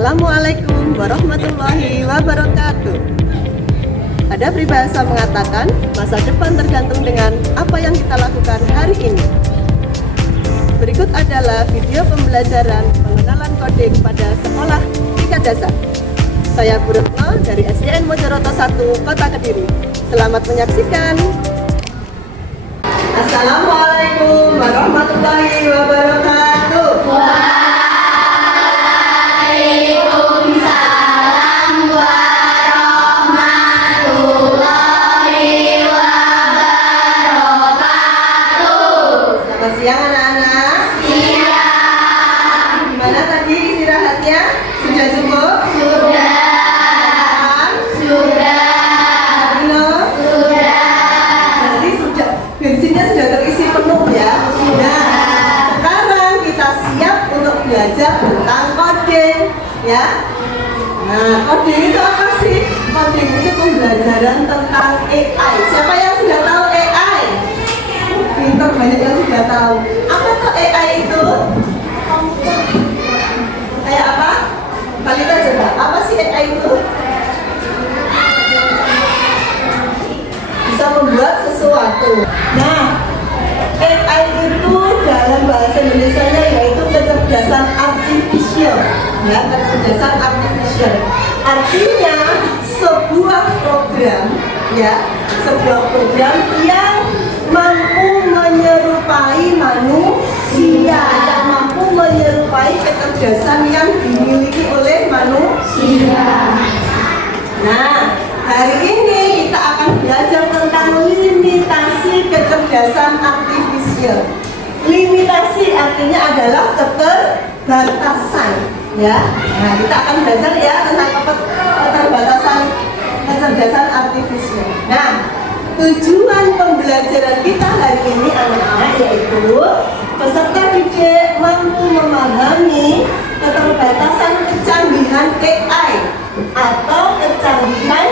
Assalamualaikum warahmatullahi wabarakatuh. Ada peribahasa mengatakan, masa depan tergantung dengan apa yang kita lakukan hari ini. Berikut adalah video pembelajaran pengenalan coding pada sekolah tingkat dasar. Saya Bu Retno dari SDN Mojoroto 1, Kota Kediri. Selamat menyaksikan. Assalamualaikum warahmatullahi wabarakatuh. Waalaikumsalam warahmatullahi wabarakatuh. Selamat siang anak-anak. Siang. Gimana tadi istirahatnya? Sudah cukup? Sudah. Sudah. Belum? Sudah. Jadi sudah, bensinnya sudah terisi penuh ya? Nah, sekarang kita siap untuk belajar tentang coding ya. Nah, coding itu apa sih? Coding itu pembelajaran tentang AI. Siapa yang sudah tahu AI? Pintar, banyak yang sudah tahu. Apa tuh AI itu? Kayak apa? Kalita coba, apa sih AI itu? Bisa membuat sesuatu. Nah, AI itu dalam bahasa Indonesianya yaitu kecerdasan artifisial, ya, kecerdasan artifisial. Artinya sebuah program, ya, sebuah program yang mampu menyerupai manusia, yang mampu menyerupai kecerdasan yang dimiliki oleh manusia. Nah, hari ini kita akan belajar tentang limitasi kecerdasan artifisial. Limitasi artinya adalah keterbatasan, ya. Nah, kita akan belajar ya tentang keterbatasan kecerdasan artifisial. Nah, tujuan pembelajaran kita hari ini anak-anak yaitu peserta didik mampu memahami keterbatasan kecanggihan AI atau kecanggihan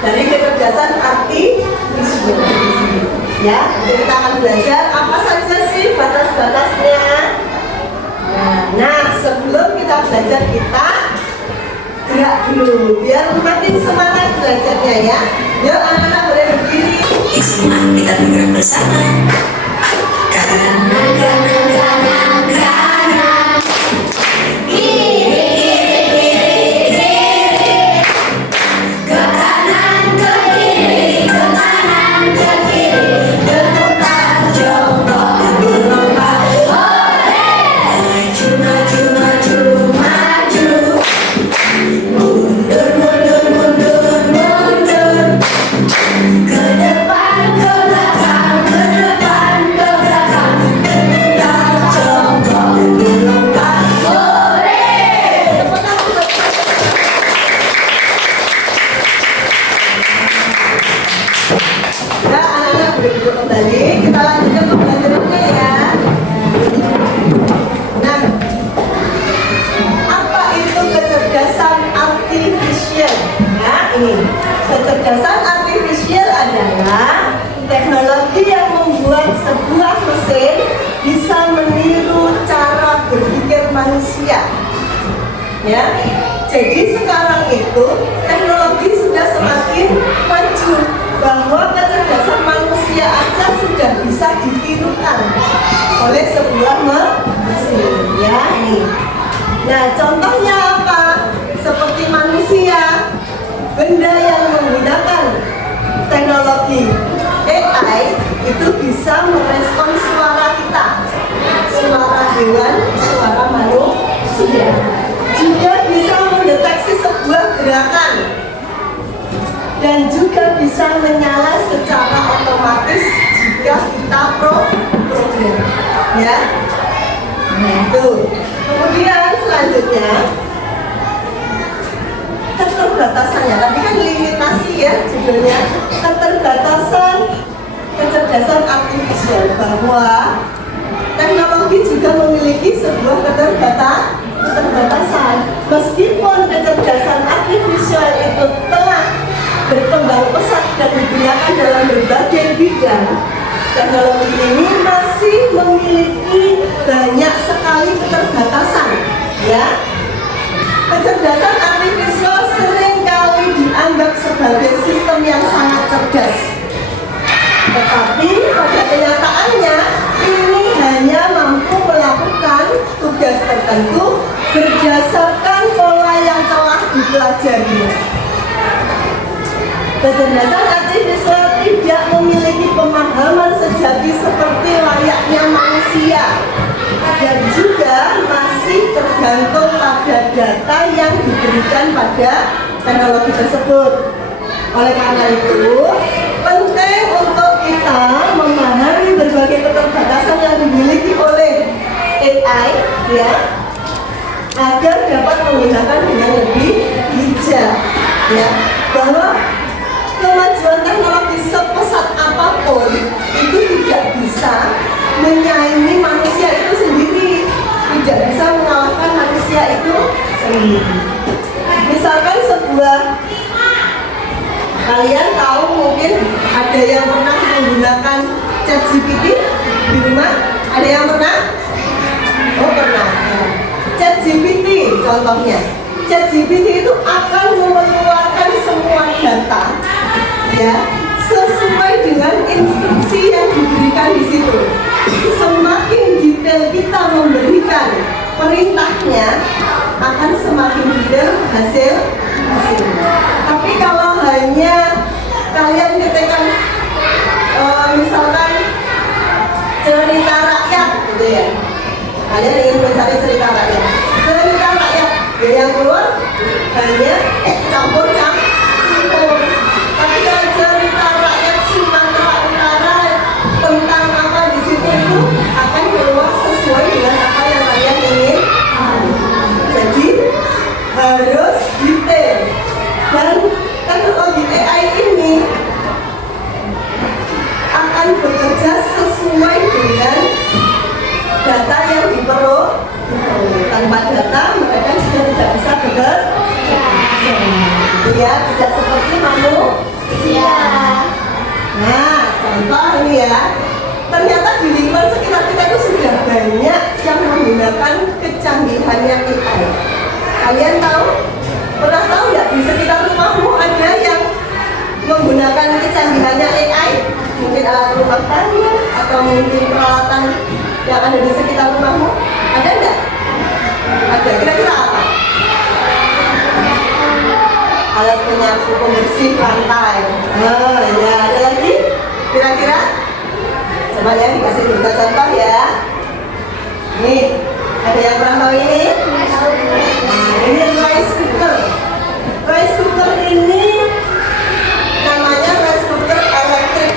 dari kecerdasan artifisial. Ya, jadi kita akan belajar apa saja sih batas-batasnya. Nah, sebelum kita belajar kita gerak dulu biar makin semangat belajarnya ya. Yuk anak-anak boleh berdiri. Semangat kita bergerak bersama. Kecerdasan artifisial adalah teknologi yang membuat sebuah mesin bisa meniru cara berpikir manusia. Ya, jadi sekarang itu teknologi sudah semakin maju bahwa kecerdasan manusia aja sudah bisa ditirukan oleh sebuah mesin. Ya, ini. Nah, contohnya apa? Seperti manusia. Benda yang menggunakan teknologi AI itu bisa merespon suara kita, suara hewan, suara manusia. Juga bisa mendeteksi sebuah gerakan dan juga bisa menyala secara otomatis jika kita program. Ya, nah itu. Kemudian selanjutnya keterbatasannya, tadi kan limitasi ya judulnya, keterbatasan kecerdasan artifisial, bahwa teknologi juga memiliki sebuah keterbatasan. Meskipun kecerdasan artifisial itu telah berkembang pesat dan digunakan dalam berbagai bidang, teknologi ini masih memiliki banyak sekali keterbatasan, ya. cerdas. Tetapi pada kenyataannya ini hanya mampu melakukan tugas tertentu berdasarkan pola yang telah dipelajarinya. Kecerdasan artifisial tidak memiliki pemahaman sejati seperti layaknya manusia dan juga masih tergantung pada data yang diberikan pada teknologi tersebut. Oleh karena itu, penting untuk kita memahami berbagai keterbatasan yang dimiliki oleh AI, ya, agar dapat menggunakan dengan lebih bijak, ya, bahwa kemajuan teknologi sepesat apapun itu tidak bisa menyaingi manusia itu sendiri, tidak bisa mengalahkan manusia itu sendiri. Misalkan kalian tahu mungkin ada yang pernah menggunakan ChatGPT di rumah? Ada yang pernah? Oh pernah. ChatGPT contohnya. ChatGPT itu akan mengeluarkan semua data, ya, sesuai dengan instruksi yang diberikan di situ. Semakin detail kita memberikan perintahnya, akan semakin detail hasilnya. Tapi kalau hanya kalian ketikkan misalkan cerita rakyat, gitu ya, kalian ingin mencari cerita rakyat, ya yang keluar hanya campur. Tapi kalau cerita rakyat Sumatera Utara tentang apa di situ itu akan keluar sesuai dengan apa yang kalian ingin. Jadi harus detail, dan teknologi AI ini akan bekerja sesuai dengan data yang diperlukan. Tanpa data mereka juga tidak bisa bekerja, ya, tidak seperti manusia. Nah, contoh ini ya, ternyata di lingkungan sekitar kita itu sudah banyak yang menggunakan kecanggihannya AI. Kalian pernah tahu nggak di sekitar rumahmu ada yang menggunakan kecanggihannya AI? Mungkin alat rumah tangga atau mungkin peralatan yang ada di sekitar rumahmu, ada nggak? Ada. Kira-kira apa? Alat penyapu pembersih lantai. Oh ya, ada lagi? Kira-kira? Coba ya dikasih juga contoh ya. Nih, ada yang pernah tahu ini? Nah, ini rice cooker. Rice cooker ini namanya rice cooker elektrik.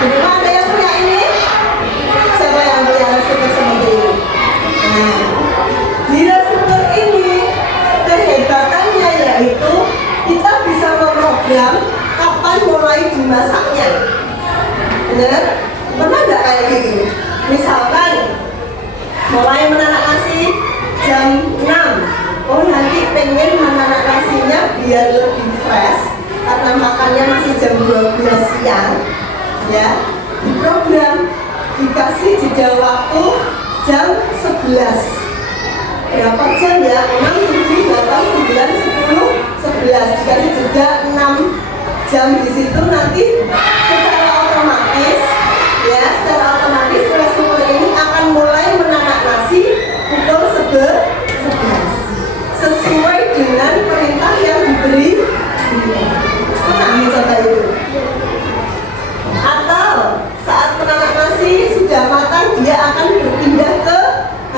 Di rumah ada yang punya ini? Siapa yang punya rice cooker seperti ini? Nah, di rice cooker ini kehebatannya yaitu kita bisa memprogram kapan mulai dimasaknya. Benar? Pernah nggak kayak gini? Misalkan mulai menanak nasi jam 6. Oh nanti pengen menanak nasinya biar lebih fresh karena makannya masih jam 12 siang, ya, diprogram dikasih jeda waktu jam 11. Berapa jam ya? 6, 7, 8, 9, 10, 11. Dikasih jeda 6 jam di situ, nanti secara otomatis, ya, secara otomatis rice cooker ini akan mulai menanak nasi pukul 11 sesuai dengan perintah yang diberi. Pernah mencoba itu? Atau saat menanak nasi sudah matang, dia akan berpindah ke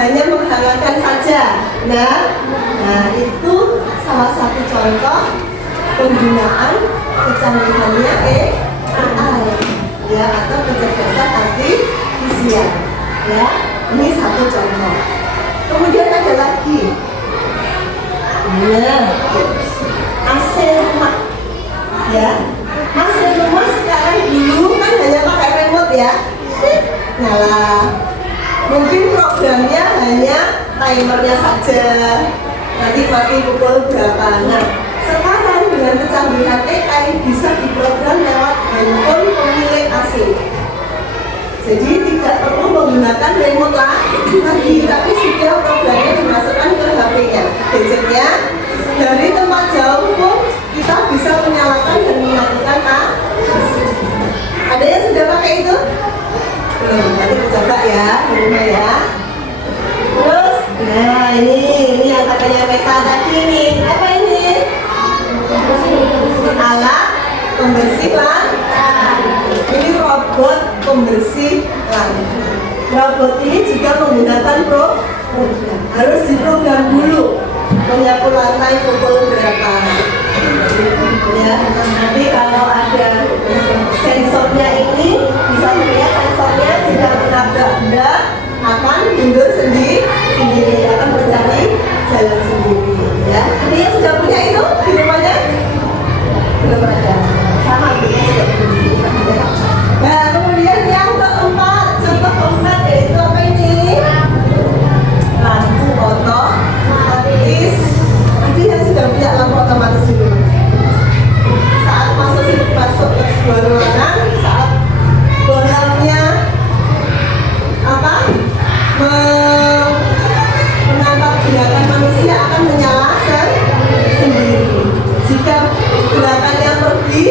hanya menghangatkan saja. Nah itu salah satu contoh penggunaan kecanggihannya AI, ya, atau kecerdasan artifisial, ya. Ini satu contoh. Kemudian ada lagi, nah, AC rumah, ya. AC rumah sekarang dulu kan hanya pakai remote, ya, nyala. Mungkin programnya hanya timernya saja, nanti mati pukul berapa. Nah, sekarang dengan kecanggihan AI bisa diprogram lewat handphone pemilik AC. Jadi tidak perlu menggunakan remote lagi, tapi sudah programnya dimasukkan ke HP-nya, gadgetnya. Dari tempat jauh pun kita bisa menyalakan dan menyalakan ya di rumah ya. Terus, nah ini yang katanya Meta tadi nih. Apa ini? Alat pembersih lantai. Ini robot pembersih lantai. Robot ini juga menggunakan program. Harus diprogram dulu. Menyapu lantai pukul berapa? Ya, nanti kalau ada sensornya ini bisa melihat sensornya jika menabrak benda akan mundur sendiri akan mencari jalan sendiri ya. Ini yang sudah punya itu di rumahnya belum ada sama sudah punya. Nah kemudian yang keempat, contoh keempat yaitu apa ini? Lampu otomatis. Ada yang sudah punya lampu otomatis di rumah. Saat masuk ke sebuah ruangan, saat bolanya apa menangkap gerakan manusia akan menyala sendiri. Jika gerakannya pergi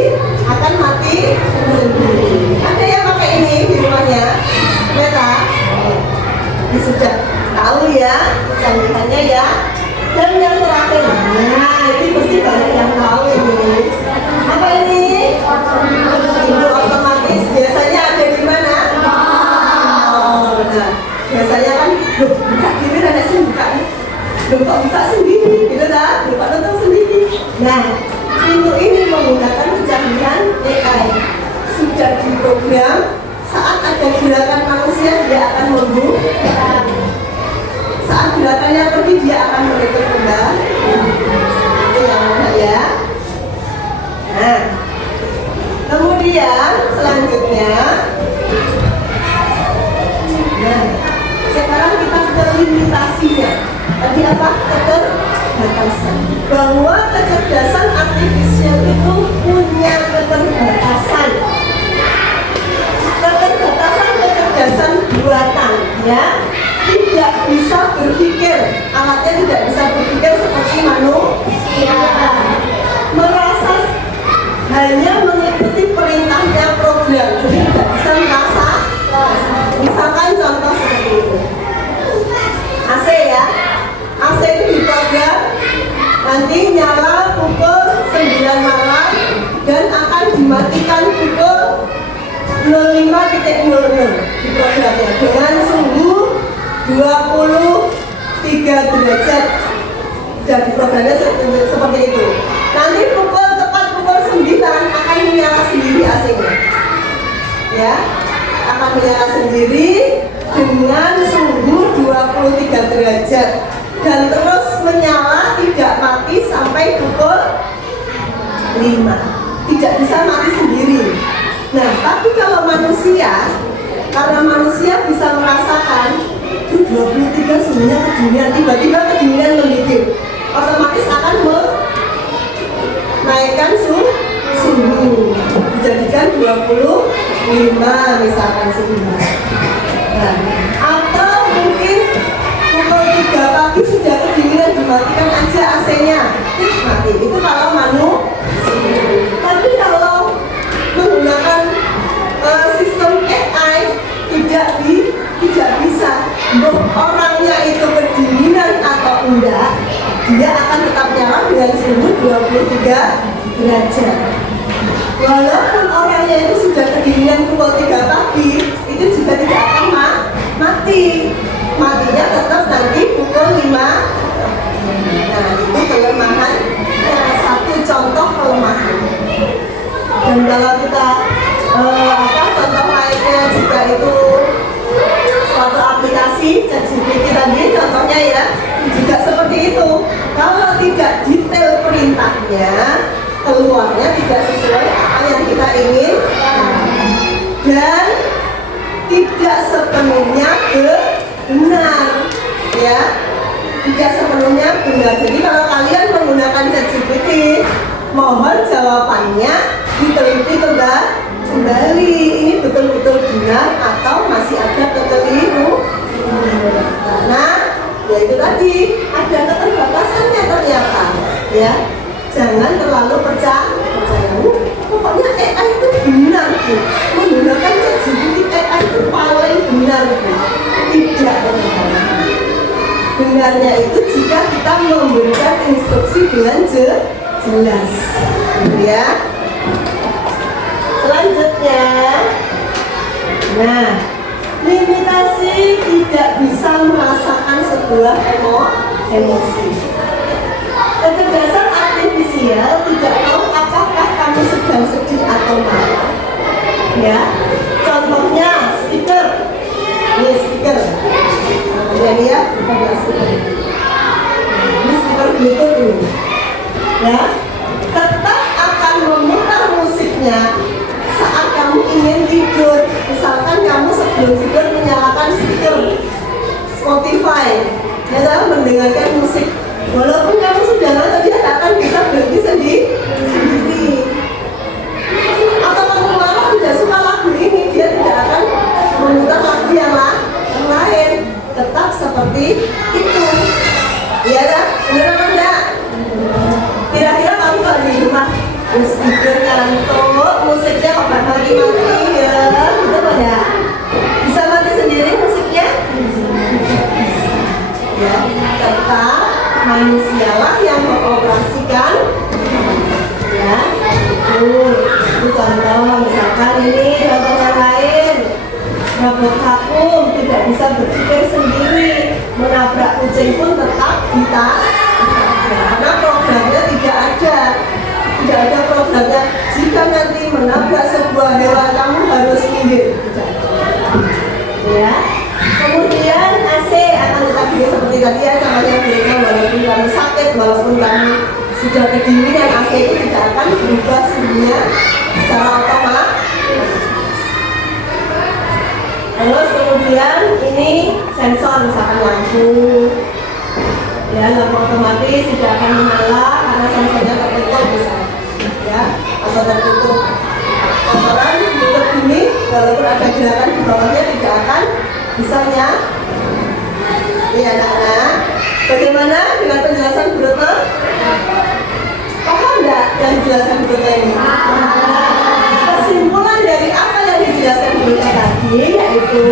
akan mati sendiri. Ada yang pakai ini di rumahnya? Meta? Ini sudah tahu ya canggihannya ya. Dan yang terakhir, nah ini pasti banyak yang tahu ini. Apa ini? Pintu otomatis. Biasanya ada di mana? Oh, nah biasanya kan buka diri dan sih buka nih. Buka sendiri, gitu kan? Buka tutup sendiri. Nah, pintu ini menggunakan kecanggihan AI. Sudah diprogram saat ada gerakan manusia dia akan membuka. Saat gerakannya pergi dia akan menutup kembali. Itu yang mana ya? Nah, kemudian selanjutnya, nah sekarang kita ke limitasinya. Tadi apa? Keterbatasan. Bahwa kecerdasan artifisial itu punya keterbatasan. Kecerdasan buatan, ya. Tidak bisa berpikir, alatnya tidak bisa berpikir seperti manusia. Merasa hanya mengikuti perintahnya program, jadi tidak bisa merasa. Misalkan contoh seperti itu. AC ya, AC itu diprogram nanti nyala pukul 9 malam dan akan dimatikan pukul 05.00 diprogramnya dengan suhu 23 derajat. Sudah diprogramnya seperti itu. Nanti tepat pukul 9 akan menyala sendiri AC-nya. Ya, akan menyala sendiri dengan suhu 23 derajat dan terus menyala tidak mati sampai pukul 5. Tidak bisa mati sendiri. Nah, tapi kalau manusia, karena manusia bisa merasakan 23 sebenarnya kedinginan, tiba-tiba kedinginan menggigit, otomatis akan menaikkan suhu dijadikan 25 misalkan suhu. Nah, atau mungkin pukul 3 pagi sudah kedinginan, dimatikan aja AC-nya, mati. Itu kalau manusia. Tapi kalau menggunakan sistem AI tidak bisa. Orangnya itu kedinginan atau enggak, dia akan tetap nyala dengan suhu 23 derajat. Walaupun orangnya itu sudah kedinginan pukul 3 pagi, itu juga tidak akan mati. Matinya tetap nanti pukul 5. Nah, itu kelemahan, satu contoh kelemahan. Dan kalau kita contoh lainnya juga itu suatu aplikasi ChatGPT tadi contohnya ya juga seperti itu. Kalau tidak detail perintahnya, keluarnya tidak sesuai apa yang kita ingin dan tidak sepenuhnya benar, ya, tidak sepenuhnya benar. Jadi kalau kalian menggunakan ChatGPT, mohon jawabannya diteliti kembali, ini betul-betul benar atau masih ada kekeliruan. Karena ya itu tadi ada keterbatasannya ternyata, ya. Jangan terlalu percaya. Pokoknya AI itu benar, menggunakan ChatGPT AI itu paling benar Bu? Tidak benar. Benarnya itu jika kita memberikan instruksi dengan jelas, ya. Selanjutnya, nah, limitasi tidak bisa merasakan sebuah emosi. Kecerdasan artifisial tidak tahu apakah kamu sedang sedih atau marah. Ya, contohnya stiker. Ini stiker. Jadi ya, kita lihat stiker. Ini stiker Bluetooth ini. Ya, tetap akan memutar musiknya saat kamu ingin tidur. Misalkan kamu sebelum tidur menyalakan stiker Spotify, ya, mendengarkan musik. Walaupun kamu sudah nonton, dia akan bisa berhenti sendiri. Atau kamu malah tidak suka lagu ini, dia tidak akan memutar lagu yang lain. Tetap seperti itu. Iya kan? Benar apa enggak? Kira-kira kamu kalau di rumah tidur ngantuk, musiknya kok gak mati-mati ya? Gitu apa enggak? Bisa mati sendiri musiknya? Ya, tetap manusialah yang mengoperasikan, ya. Itu contoh, misalkan ini contoh yang lain. Robot vakum tidak bisa berpikir sendiri, menabrak kucing pun tetap karena programnya tidak ada programnya. Jika nanti menabrak sebuah hewan kamu harus minggir, ya. Kemudian AC akan tetap seperti tadi ya, contohnya berikan walaupun kamu sakit, walaupun kamu sudah kedinginan, AC itu tidak akan berubah suhunya secara otomatis. Terus kemudian ini sensor, misalkan lampu, ya, lampu otomatis tidak akan menyala karena sensornya tertutup misalnya, ya, atau tertutup kotoran tutup ini, walaupun ada gerakan di bawahnya tidak akan bisa nyala. Ini anak-anak, bagaimana dengan penjelasan Bruto? Paham nggak yang dijelaskan Bruto ini? Kesimpulan dari apa yang dijelaskan Bruto tadi yaitu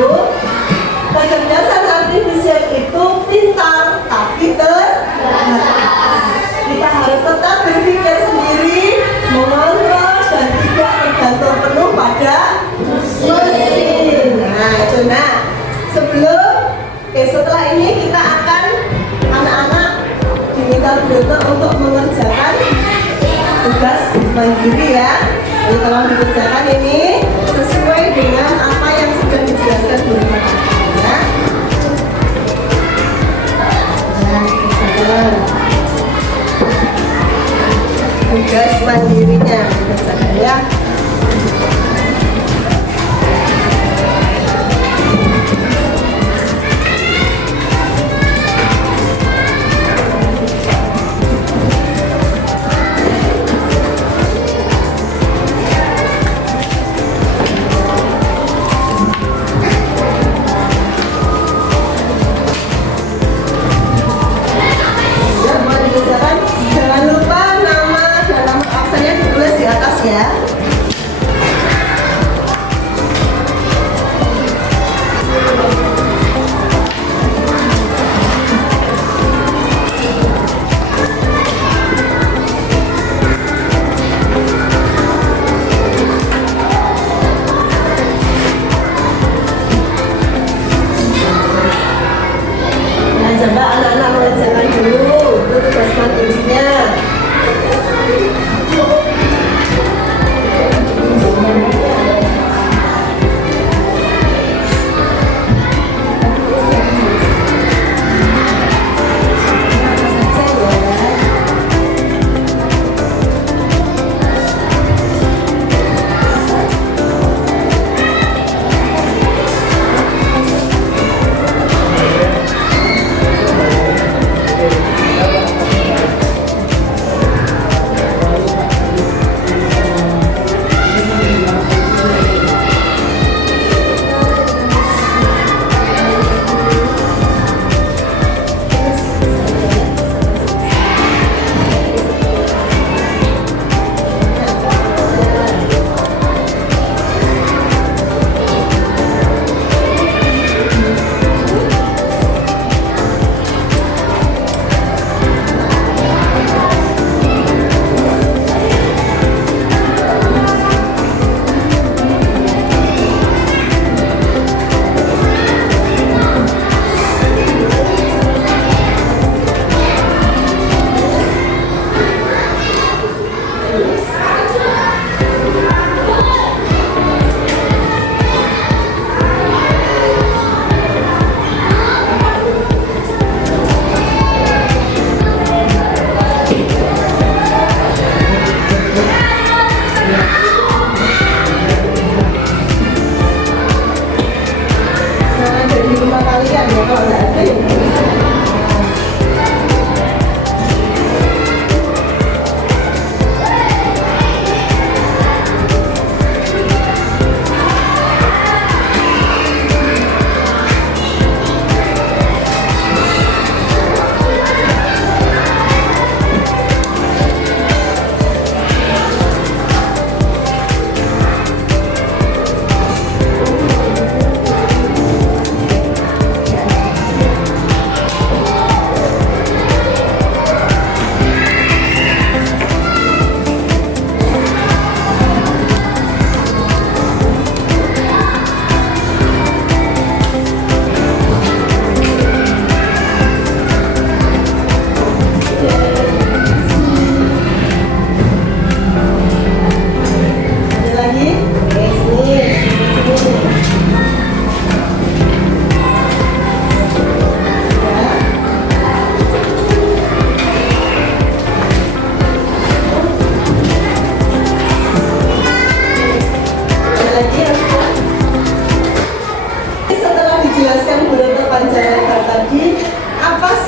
kecerdasan artifisial itu pintar tapi terbatas. Kita harus tetap berpikir sendiri, mengontrol dan tidak tergantung penuh pada mesin. Nah itu, setelah ini kita akan anak-anak diminta Bruto untuk mengerjakan tugas mandiri ya. Jadi tolong dikerjakan ini sesuai dengan apa yang sudah dijelaskan Bruto ya. Tugas mandirinya dikerjakan ya.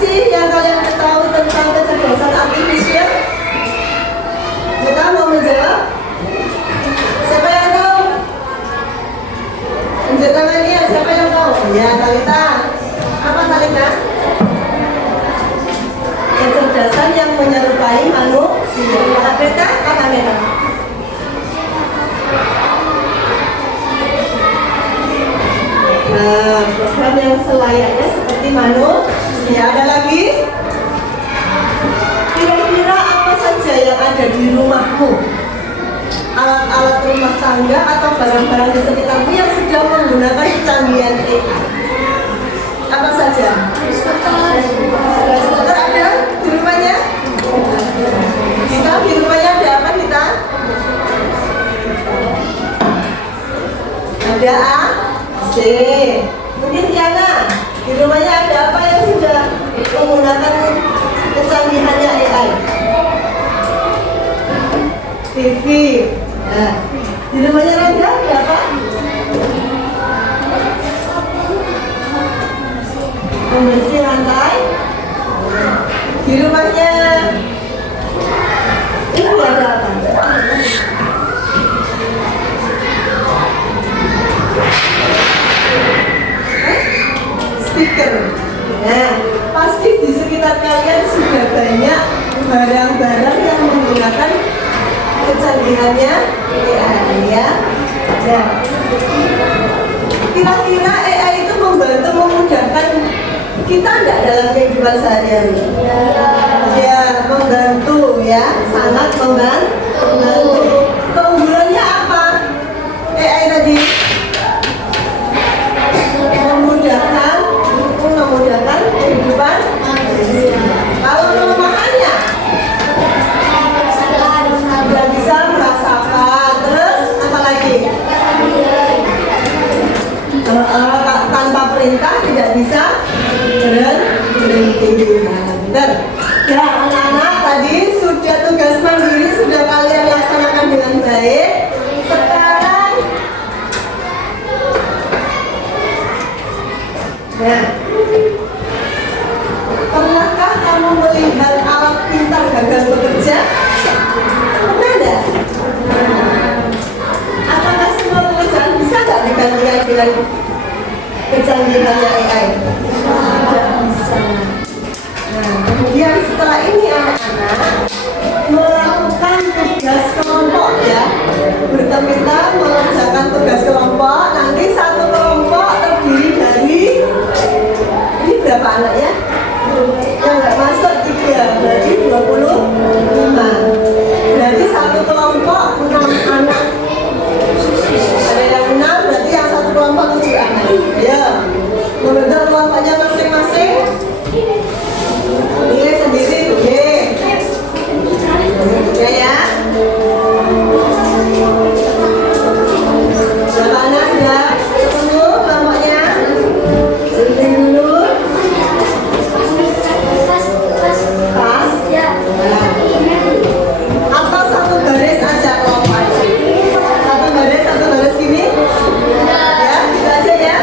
sih yang kalian ketahui tentang kecerdasan artifisial? Kita mau menjawab? Siapa yang tahu? Tunjuk tangannya, siapa yang tahu? Ya, Talita. Apa Talita? Kecerdasan yang menyerupai manusia. Apa apa Meta? Nah, program yang selayaknya seperti manusia. Ada lagi? Kira-kira apa saja yang ada di rumahmu? Alat-alat rumah tangga atau barang-barang di sekitarmu yang sedang menggunakan kecanggihan AI. Apa saja? Skuter ada di rumahnya? Kita di rumahnya ada apa kita? Ada AC. Mungkin Tiana, di rumahnya ada apa yang sudah menggunakan kecanggihannya AI? TV. Nah, di rumahnya Raja ada apa? Pembersih lantai. Di rumahnya Ibu ada apa? Speaker. Nah, pasti di sekitar kalian sudah banyak barang-barang yang menggunakan kecanggihannya AI ya. Nah, kira-kira AI itu membantu memudahkan kita enggak dalam kehidupan sehari-hari? Ya, membantu ya, sangat membantu. Keunggulannya apa? AI tadi memudahkan kehidupan. Kalau kelemahannya tidak bisa merasakan. Terus apa lagi? Tanpa perintah tidak bisa berhenti. Ya anak-anak, tadi sudah tugas mandiri sudah kalian laksanakan dengan baik. Sekarang nah, pernahkah kamu melihat alat pintar gagal bekerja? Pernah enggak? Apakah semua pekerjaan bisa nggak digantikan dengan kecanggihannya AI? Tidak bisa. Nah, kemudian setelah ini anak-anak melakukan tugas kelompok ya. Kita mengerjakan tugas kelompok. Nanti satu kelompok terdiri dari ini berapa anak ya? Yang nggak masuk 3, berarti 25. Berarti satu kelompok 6 anak. Ada yang 6, berarti yang satu kelompok 7 anak. Ya, membentuk kelompoknya masing-masing. Ini sendiri, oke. Oke ya. Berapa anak sudah ketemu kelompoknya? Sunting dulu. Pas. Atau satu baris aja kelompoknya. Satu baris gini. Ya, gitu aja ya.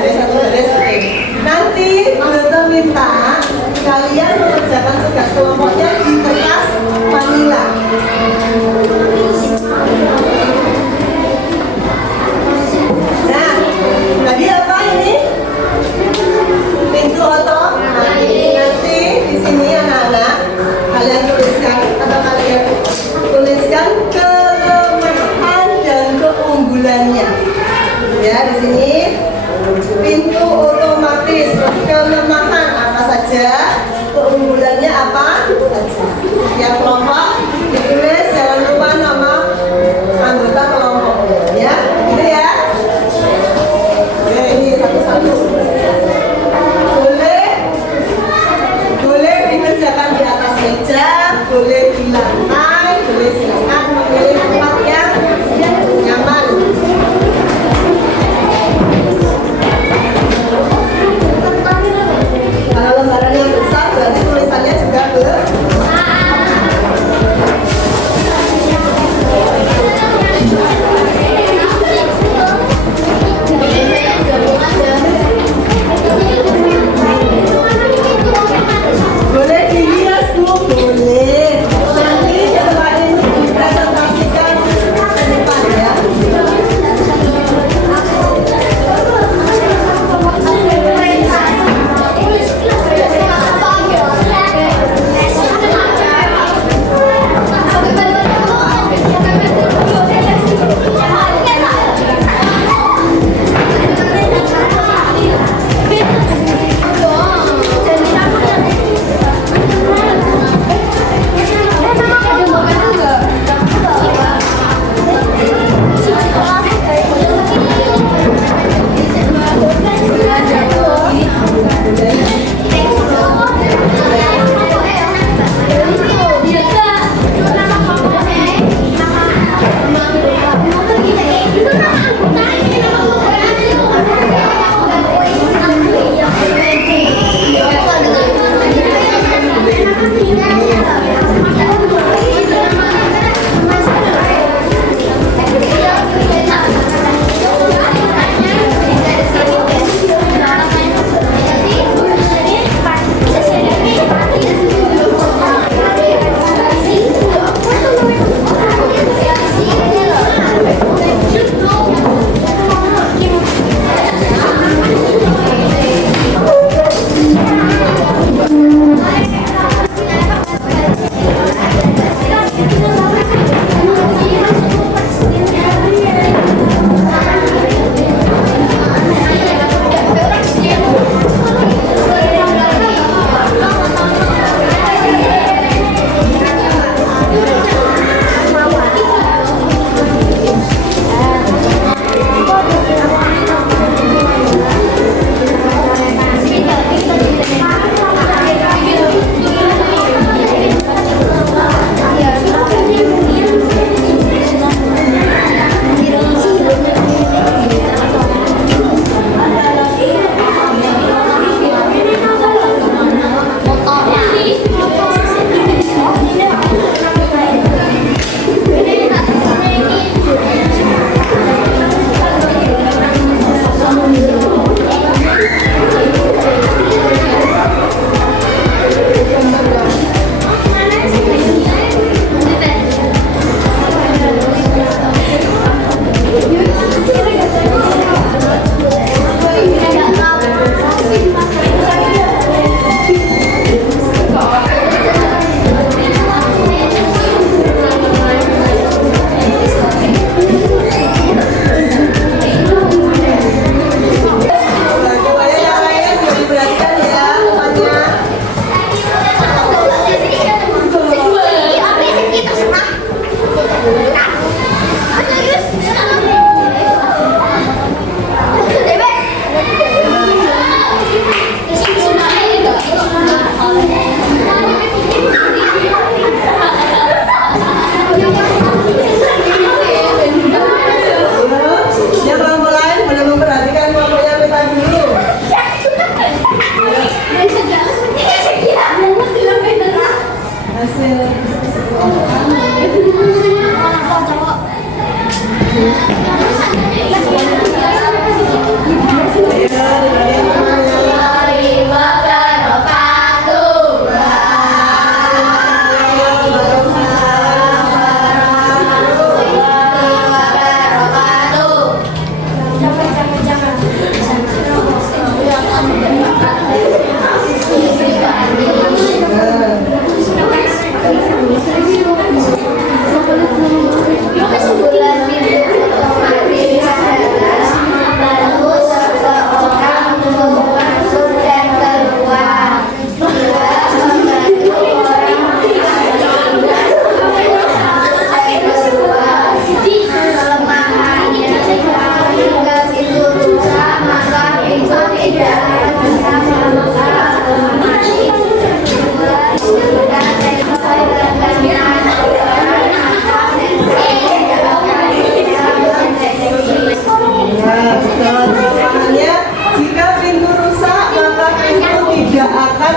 Ada satu baris. Oke. Nanti Yang kelompok lain boleh memperhatikan kelompoknya kita dulu. Hasil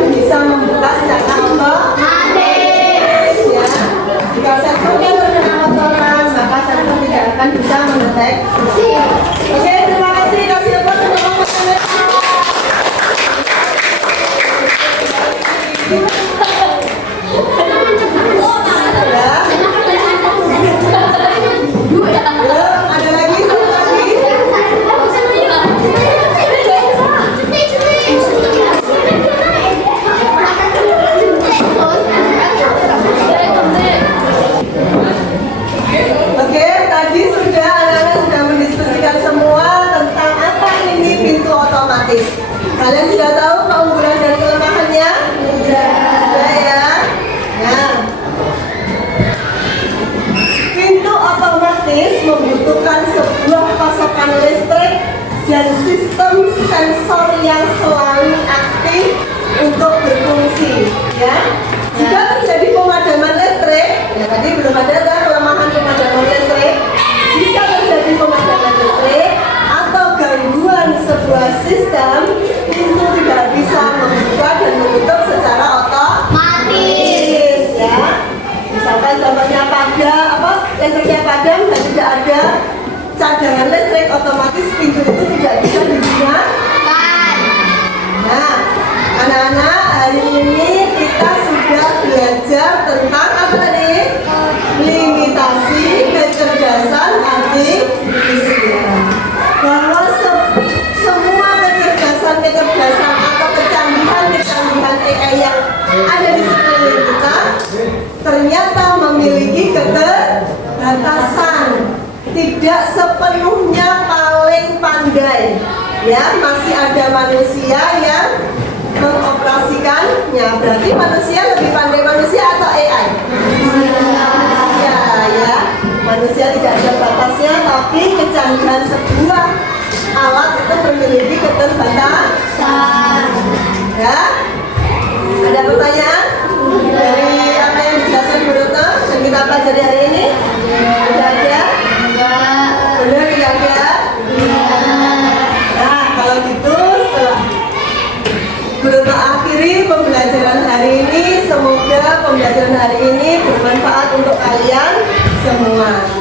bisa membuka secara otomatis ya. Jika sensornya terkena kotoran, maka sensor tidak akan bisa mendeteksi. Oke, terima kasih. Kasih apa untuk ada lagi, satu lagi. Oke, tadi anak-anak sudah mendiskusikan semua tentang apa ini pintu otomatis. Kalian sudah tahu keunggulan dan kelemahannya? Sudah ya. Nah, pintu otomatis membutuhkan sebuah pasokan listrik dan sistem sensor yang selalu aktif untuk berfungsi. Ya, jika terjadi pemadaman listrik, ya tadi belum ada kelemahan pemadaman listrik. Jika terjadi pemadaman listrik atau gangguan sebuah sistem, pintu tidak bisa membuka dan menutup secara otomatis. Ya, misalkan contohnya listriknya padam dan tidak ada cadangan listrik, otomatis pintu itu tidak bisa digunakan. Nah, anak-anak, hari ini kita sudah belajar tentang apa tadi? Limitasi kecerdasan artifisial. Bahwa semua kecerdasan atau kecanggihan AI yang ada di sekeliling kita ternyata memiliki keterbatasan. Tidak sepenuhnya paling pandai. Ya, masih ada manusia yang mengoperasikannya. Berarti manusia lebih pandai manusia atau AI? Manusia, ya. Manusia tidak ada batasnya, tapi kecanggihan sebuah alat itu memiliki keterbatasan. Ya, ada pertanyaan dari apa yang dijelaskan Bu Retno dan kita pelajari hari ini? Tidak ada? Benar tidak ada? Nah, kalau gitu setelah Bu Retno akhiri pembelajaran hari ini, semoga pembelajaran hari ini bermanfaat untuk kalian semua.